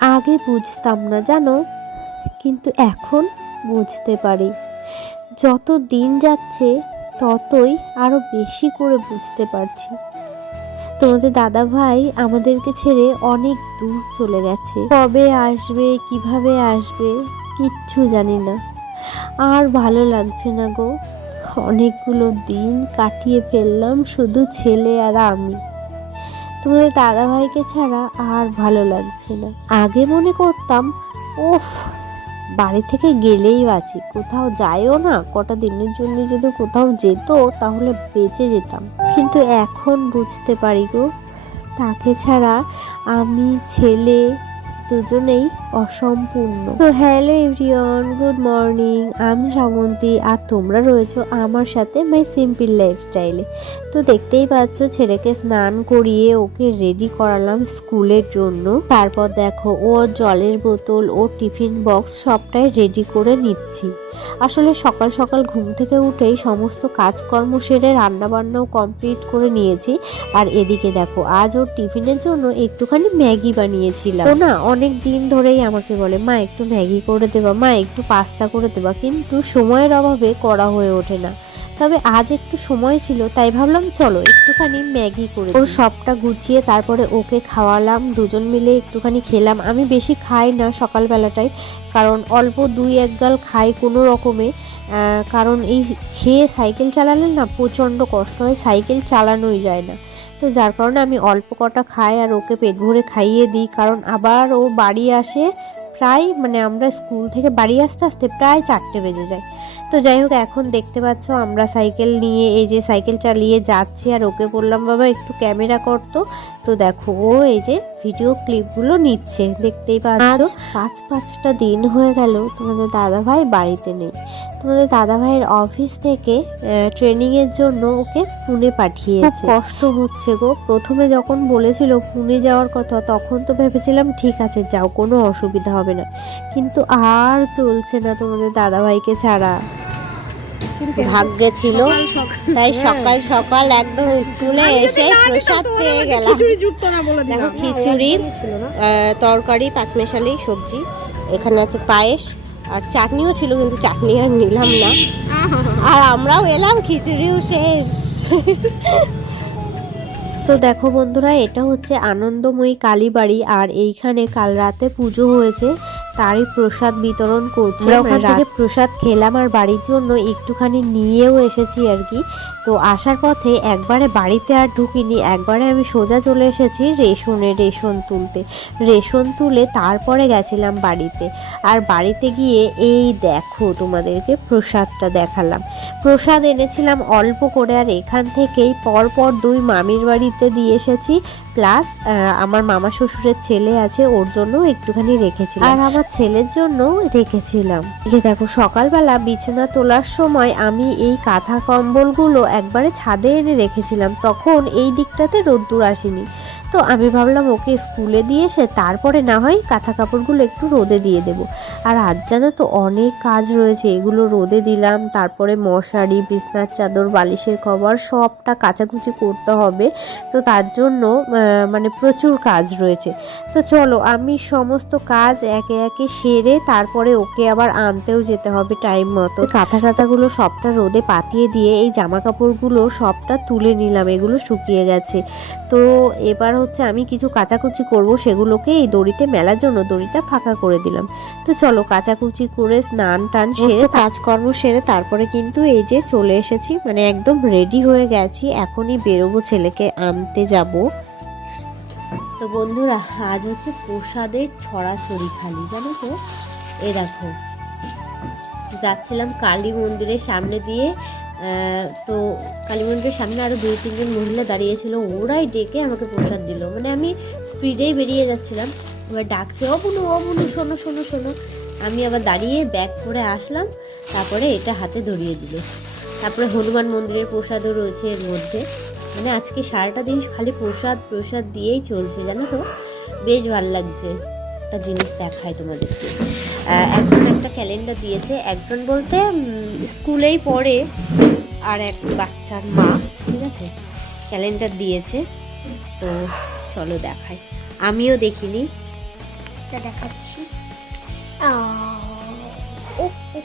আগে বুঝতাম না জানো, কিন্তু এখন বুঝতে পারি। যত দিন যাচ্ছে, ততই আরও বেশি করে বুঝতে পারছি। তোমাদের দাদা ভাই আমাদেরকে ছেড়ে অনেক দূর চলে গেছে। কবে আসবে, কীভাবে আসবে, কিচ্ছু জানি না। আর ভালো লাগছে না গো। অনেকগুলো দিন কাটিয়ে ফেললাম শুধু ছেলে আর আমি। তোমাদের দাদা ভাইকে ছাড়া আর ভালো লাগছে না আগে মনে করতাম ওফ বাড়ি থেকে গেলেই বাঁচি। কোথাও যাইও না, কটা দিনের জন্য যদি কোথাও যেত, তাহলে বেঁচে যেতাম। কিন্তু এখন বুঝতে পারি গো, তাকে ছাড়া আমি, ছেলে, দুজনেই অসম্পূর্ণ। তো হ্যালো এভরিওয়ান গুড মর্নিং আমি শ্রাবন্তী আর তোমরা রয়েছো আমার সাথে মাই সিম্পল লাইফস্টাইলে তো দেখতেই পাচ্ছ, ছেলেকে স্নান করিয়ে ওকে রেডি করালাম স্কুলের জন্য। তারপর দেখো, ও জলের বোতল, ও টিফিন বক্স সবটাই রেডি করে নিচ্ছি। আসলে সকাল সকাল ঘুম থেকে উঠেই সমস্ত কাজকর্ম সেরে রান্নাবান্নাও কমপ্লিট করে নিয়েছি। আর এদিকে দেখো, আজ ওর টিফিনের জন্য একটুখানি ম্যাগি বানিয়েছিলাম। ও না, অনেক দিন ধরেই আমাকে বলে, মা, একটু ম্যাগি করে দেবা, মা, একটু পাস্তা করে দেবা। কিন্তু সময়ের অভাবে করা হয়ে ওঠে না। তবে আজ একটু সময় ছিল, তাই ভাবলাম, চলো, একটুখানি ম্যাগি করে ওর সবটা গুছিয়ে তারপরে ওকে খাওয়ালাম, দুজন মিলে একটুখানি খেলাম। আমি বেশি খাই না সকালবেলাটাই, কারণ অল্প দুই, এক গাল খাই কোনো রকমে। কারণ এই খেয়ে সাইকেল চালালে না প্রচণ্ড কষ্ট হয়, সাইকেল চালানোই যায় না। তো যার কারণে আমি অল্প কটা খাই আর ওকে পেট ভরে খাইয়ে দিই। কারণ আবার ও বাড়ি আসে প্রায় মানে আমরা স্কুল থেকে বাড়ি আসতে আসতে প্রায় চারটে বেজে যায়। তো যাই হোক, এখন দেখতে পাচ্ছ আমরা সাইকেল নিয়ে, এই যে সাইকেল চালিয়ে যাচ্ছি আর ওকে বললাম, বাবা, একটু ক্যামেরা করতো তো দেখো ও এই যে ভিডিও ক্লিপগুলো নিচ্ছে দেখতেই পাচ্ছ। পাঁচ পাঁচটা দিন হয়ে গেল তোমাদের দাদা ভাই বাড়িতে নেই। তোমাদের দাদা ভাইয়ের অফিস থেকে ট্রেনিং এর জন্য ওকে পুনে পাঠিয়েছে। কষ্ট হচ্ছে গো। প্রথমে যখন বলেছিল পুনে যাওয়ার কথা তখন তো ভেবেছিলাম ঠিক আছে যাও কোনো অসুবিধা হবে না। কিন্তু আর চলছে না তোমাদের দাদা ভাইকে ছাড়া। ভাগ্যে ছিল। তাই সকাল সকাল একদম স্কুলে এসে প্রসাদ পেয়ে গেলাম। দেখো খিচুড়ি তরকারি পাঁচমেশালি সবজি। এখানে আছে পায়েস আর চাটনিও ছিল কিন্তু চাটনি আর নিলাম না। আর আমরাও এলাম খিচুড়িও শেষ। তো দেখো বন্ধুরা এটা হচ্ছে আনন্দময়ী কালীবাড়ি। আর এইখানে কাল রাতে পুজো হয়েছে। তারই প্রসাদ বিতরণ করছে ওখান থেকে প্রসাদ খেলাম আর বাড়ির জন্য একটুখানি নিয়েও এসেছি আর কি। তো আসার পথে একবারে বাড়িতে আর ঢুকিনি একবারে আমি সোজা চলে এসেছি রেশনে রেশন তুলতে। রেশন তুলে তারপরে গেছিলাম বাড়িতে। আর বাড়িতে গিয়ে এই দেখো তোমাদেরকে প্রসাদটা দেখালাম। প্রসাদ এনেছিলাম অল্প করে আর এখান থেকেই পরপর দুই মামির বাড়িতে দিয়ে এসেছি। প্লাস আমার মামা শ্বশুরের ছেলে আছে ওর জন্য একটুখানি রেখেছিলাম। আর আমার ছেলের জন্য রেখেছিলাম। যে দেখো সকালবেলা বিছানা তোলার সময় আমি এই কাঁথা কম্বলগুলো একবারে ছাদে এনে রেখেছিলাম। তখন এই দিকটাতে রোদ্দুর আসেনি। তো আমি ভাবলাম ওকে স্কুলে দিয়ে এসে তারপরে না হয় কাঁথা কাপড়গুলো একটু রোদে দিয়ে দেবো। আর আজ জানো তো অনেক কাজ রয়েছে, এগুলো রোদে দিলাম, তারপরে মশারি, বিছনার চাদর, বালিশের কভার সবটা কাচাকুচি করতে হবে। তো তার জন্য মানে প্রচুর কাজ রয়েছে। তো চলো, আমি সমস্ত কাজ একে একে সেরে তারপরে ওকে আবার আনতেও যেতে হবে টাইম মতো। কাঁথা টাথাগুলো সবটা রোদে পাতিয়ে দিয়ে এই জামা কাপড়গুলো সবটা তুলে নিলাম, এগুলো শুকিয়ে গেছে। তো এবার হচ্ছে আমি কিছু কাচাকুচি করব সেগুলোকে এই দড়িতে মেলার জন্য দড়িটা ফাঁকা করে দিলাম। তো চলো কাচাকুচি করে স্নান টান সেরে কাজকর্ম সেরে তারপরে কিন্তু এই যে চলে এসেছি মানে একদম রেডি হয়ে গেছি এখনই বেরোবো ছেলেকে আনতে যাব। তো বন্ধুরা আজ হচ্ছে প্রসাদের ছড়াছড়ি খালি জানো তো? এ দেখো যাচ্ছিলাম কালী মন্দিরের সামনে দিয়ে তো কালী মন্দিরের সামনে আরও দুই, তিনজন মহিলা দাঁড়িয়েছিল। ওরাই ডেকে আমাকে প্রসাদ দিল। মানে আমি স্পিডেই বেরিয়ে যাচ্ছিলাম। এবার ডাকছে, ও বুনু ও বুনু, শোনো শোনো শোনো। আমি আবার দাঁড়িয়ে ব্যাগ করে আসলাম। তারপরে এটা হাতে ধরিয়ে দিল। তারপরে হনুমান মন্দিরের প্রসাদও রয়েছে এর মধ্যে। মানে আজকে সারাটা দিন খালি প্রসাদ প্রসাদ দিয়েই চলছে, জানো তো? বেশ ভালো লাগছে। একটা জিনিস দেখায় তোমাদেরকে। একজন একটা ক্যালেন্ডার দিয়েছে। একজন বলতে স্কুলেই পড়ে আর এক বাচ্চার মা ঠিক আছে? ক্যালেন্ডার দিয়েছে। তো চলো দেখাই। আমিও দেখিনি। দেখাচ্ছি।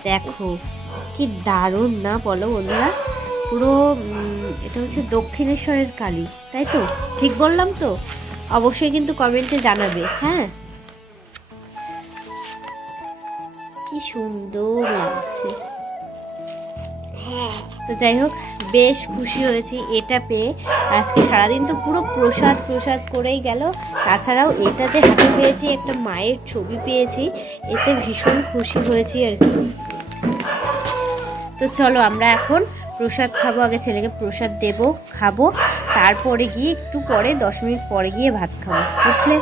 দেখো কি দারুণ না বলো বন্ধুরা? পুরো এটা হচ্ছে দক্ষিণেশ্বরের কালী তাই তো? ঠিক বললাম তো? অবশ্যই কিন্তু কমেন্টে জানাবে হ্যাঁ? সুন্দর লাগছে। হ্যাঁ। তো যাই হোক বেশ খুশি হয়েছি এটা পেয়ে। আজকে সারাদিন তো পুরো প্রসাদ প্রসাদ করেই গেল। তাছাড়াও এটা যে হাতে পেয়েছি একটা মায়ের ছবি পেয়েছি এতে ভীষণ খুশি হয়েছি আর কি। তো চলো আমরা এখন প্রসাদ খাব আগে ছেলেকে প্রসাদ দেব খাব। তারপরে গিয়ে একটু পরে দশ মিনিট পরে গিয়ে ভাত খাব বুঝলে?